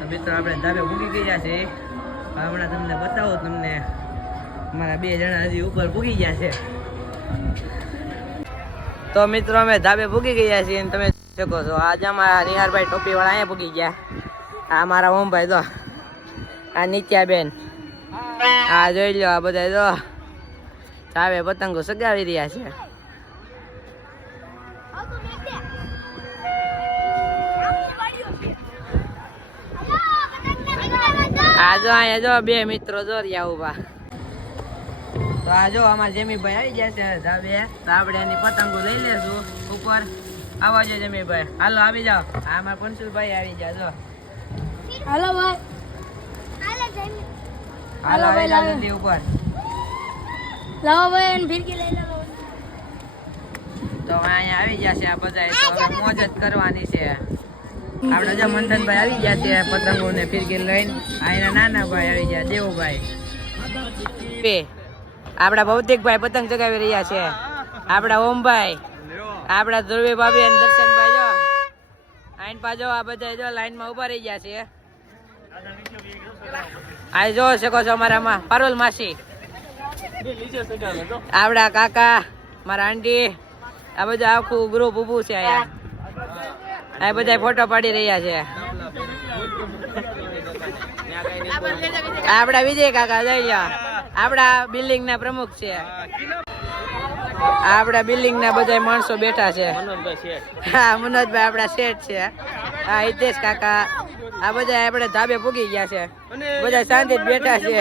તો મિત્રો આપણે ધાબે પૂગી ગયા છે. હમણાં તમને બતાવો, તમને અમારા 2 જણા હજી ઉપર પૂગી ગયા છે. તો મિત્રો અમે ધાબે પૂગી ગયા છીએ અને તમે શકો છો આજે અમારા નિહારભાઈ ટોપી વાળા અહીંયા પૂગી ગયા. આ મારા ઓમભાઈ તો આ નિત્યાબેન, આ જોઈ લો, આ બધા તો ધાબે પતંગો સગાવી રહ્યા છે. આ જો અહીંયા જો 2 મિત્રો જો રહ્યા ઉભા. તો આ જો અમારા જેમીભાઈ આવી ગયા છે ધાબે, તો આપણે એની પતંગો લઈ લેશું ઉપર. આવો જો જેમીભાઈ, હાલો આવી જાઓ. આ અમારા પંશુભાઈ આવી ગયા જો. હાલો ભાઈ, હાલો આવી જાઓ જલ્દી ઉપર. લાવો ભાઈ અને ફિરકી લઈ લો. તો અહીંયા આવી ગયા છે આ બધા, તો હવે મોજ જ કરવાની છે. આપણે જો મંથનભાઈ આવી ગયા છે પતંગો ને ફિરકી લઈને. અહીંના નાના ભાઈ આવી ગયા, દેવુભાઈ. આપડા ભૌતિકભાઈ પતંગ ચગાવી રહ્યા છે. આપડા ઓમભાઈ, આપડા ધ્રુવી ભાભી અને દર્શનભાઈ જો આઈન પાછો આ બધા જો લાઈન માં ઉભા રહી ગયા છે. આ જો શકો છો અમારામાં પારુલ માસી, આપડા કાકા, મારા આંટી, આ બધા આખું ગ્રુપ ઉભું છે અહીંયા. આ બધા ફોટો પાડી રહ્યા છે. આપડા વિજય કાકા જોઈ લો, આપડા બિલ્ડિંગ ના પ્રમુખ છે. આપડા બિલ્ડિંગ ના બધા માણસો બેઠા છે. હા, મનોજભાઈ આપડા શેઠ છે. હા, હિતેશ કાકા, આ બધા આપણે ધાબે પૂગી ગયા છે. બધા શાંતિ બેઠા છે.